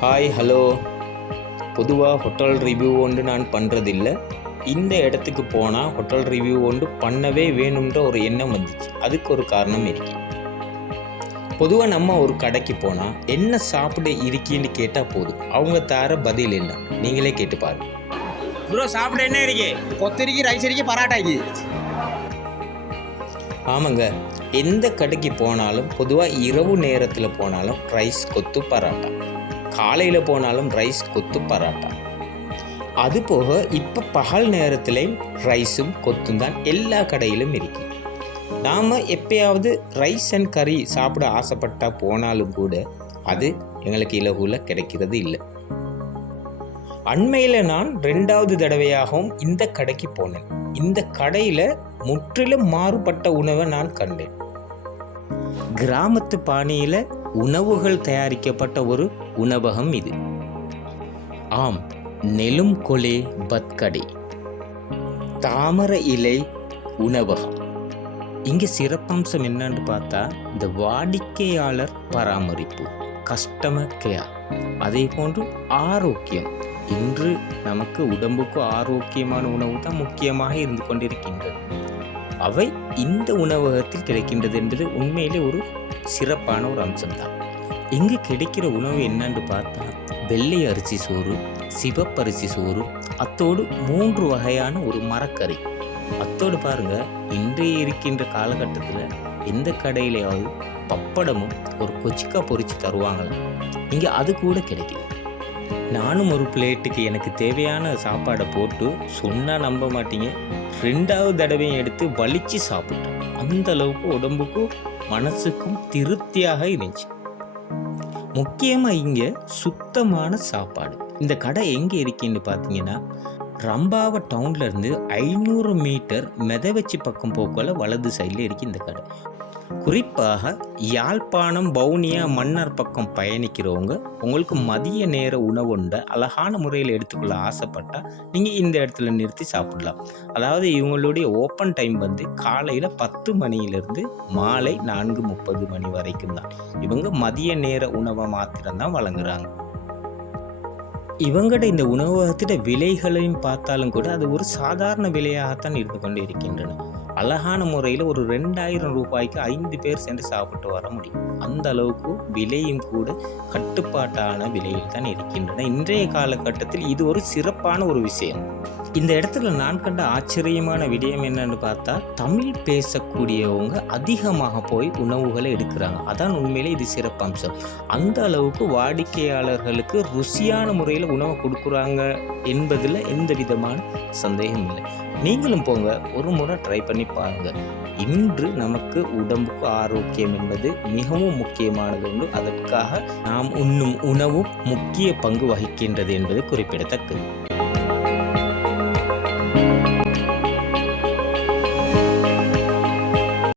Hi hello. பொதுவாக hotel review ஒன்று நான் பண்ணுறதில்லை. இந்த இடத்துக்கு போனால் ஹோட்டல் ரிவ்யூ ஒன்று பண்ணவே வேணுன்ற ஒரு எண்ணம் வந்துச்சு. அதுக்கு ஒரு காரணம் இருக்கு. பொதுவாக நம்ம ஒரு கடைக்கு போனால் என்ன சாப்பிட இருக்கீன்னு கேட்டால் போதும், அவங்க தர பதில் இல்லை. நீங்களே கேட்டு பாருங்க. ப்ரோ சாப்பிட என்ன இருக்கு? கொத்தரிக்கி, ரைஸ் இருக்கு, பராட்டா இருக்கு. ஆமாங்க, எந்த கடைக்கு போனாலும் பொதுவாக இரவு நேரத்தில் போனாலும் ரைஸ் கொத்து பராட்டா, காலையில் போனாலும் ரைஸ் கொத்து பராட்டா. அதுபோக இப்போ பகல் நேரத்தில் ரைஸும் கொத்தும் தான் எல்லா கடையிலும் இருக்கு. நாம் எப்பயாவது ரைஸ் அண்ட் கறி சாப்பிட ஆசைப்பட்டா போனாலும் கூட அது எங்களுக்கு இலகுல கிடைக்கிறது இல்லை. அண்மையில் நான் 2வது தடவையாகவும் இந்த கடைக்கு போனேன். இந்த கடையில் முற்றிலும் மாறுபட்ட உணவை நான் கண்டேன். கிராமத்து பாணியில் உணவுகள் தயாரிக்கப்பட்ட ஒரு உணவகம் இது. ஆம், நெலும் கொலே பத்கடை, தாமரை இலை உணவகம். இங்கே சிறப்பம்சம் என்னன்னு பார்த்தா இந்த வாடிக்கையாளர் பராமரிப்பு, கஸ்டமர் கேர், அதே போன்று ஆரோக்கியம். இன்று நமக்கு உடம்புக்கு ஆரோக்கியமான உணவு தான் முக்கியமாக இருந்து கொண்டிருக்கின்றது. அவை இந்த உணவகத்தில் கிடைக்கின்றது என்பது உண்மையிலே ஒரு சிறப்பான ஒரு அம்சம்தான். இங்கு கிடைக்கிற உணவு என்னன்னு பார்த்தா வெள்ளை அரிசி சோறு, சிவப்பரிசி சோறு, அத்தோடு 3 வகையான ஒரு மரக்கறி. அத்தோடு பாருங்க, இன்றைய இருக்கின்ற காலகட்டத்தில் எந்த கடையிலையாவது பப்படமும் ஒரு கொச்சிக்கா பொரிச்சு தருவாங்களா? இங்கே அது கூட கிடைக்குது. நானும் ஒரு பிளேட்டுக்கு எனக்கு தேவையான சாப்பாடை போட்டு சொன்னால் நம்ப மாட்டீங்க, 2வது தடவையும் எடுத்து வலிச்சு சாப்பிட்டேன். அந்த அளவுக்கு உடம்புக்கும் மனசுக்கும் திருப்தியாக இருந்துச்சு. முக்கியமாக இங்கே சுத்தமான சாப்பாடு. இந்த கடை எங்கே இருக்குன்னு பார்த்தீங்கன்னா ரம்பாவ டவுன்லேருந்து 500 மீட்டர் மெதவச்சி பக்கம் போக்கல வலது சைடில் இருக்குது இந்த கடை. குறிப்பாக யாழ்ப்பாணம், வவுனியா, மன்னார் பக்கம் பயணிக்கிறவங்க உங்களுக்கு மதிய நேர உணவுண்ட அழகான முறையில் எடுத்துக்கொள்ள ஆசைப்பட்டால் நீங்கள் இந்த இடத்துல நிறுத்தி சாப்பிடலாம். அதாவது இவங்களுடைய ஓப்பன் டைம் வந்து காலையில் 10 மணியிலிருந்து மாலை 4:30 மணி வரைக்கும் தான். இவங்க மதிய நேர உணவை மாத்திரம்தான் வழங்குறாங்க. இவங்கட இந்த உணவகத்திட விலைகளையும் பார்த்தாலும் கூட அது ஒரு சாதாரண விலையாகத்தான் இருந்து கொண்டு இருக்கின்றன. அழகான முறையில் ஒரு 2000 ரூபாய்க்கு 5 பேர் சென்று சாப்பிட்டு வர முடியும். அந்த அளவுக்கு விலையும் கூட கட்டுப்பாட்டான விலையில் தான் இருக்கின்றன. இன்றைய காலகட்டத்தில் இது ஒரு சிறப்பான ஒரு விஷயம். இந்த இடத்துல நான் கண்ட ஆச்சரியமான விடயம் என்னன்னு பார்த்தா தமிழ் பேசக்கூடியவங்க அதிகமாக போய் உணவுகளை எடுக்கிறாங்க. அதான் உண்மையிலே இது சிறப்பம்சம். அந்த அளவுக்கு வாடிக்கையாளர்களுக்கு ருசியான முறையில் உணவை கொடுக்குறாங்க என்பதில் எந்த விதமான சந்தேகம் இல்லை. நீங்களும் போங்க, ஒரு முறை ட்ரை பண்ணி பாருங்க. இன்று நமக்கு உடம்புக்கு ஆரோக்கியம் என்பது மிகவும் முக்கியமானது உண்டு. அதற்காக நாம் உண்ணும் உணவும் முக்கிய பங்கு வகிக்கின்றது என்பது குறிப்பிடத்தக்கது.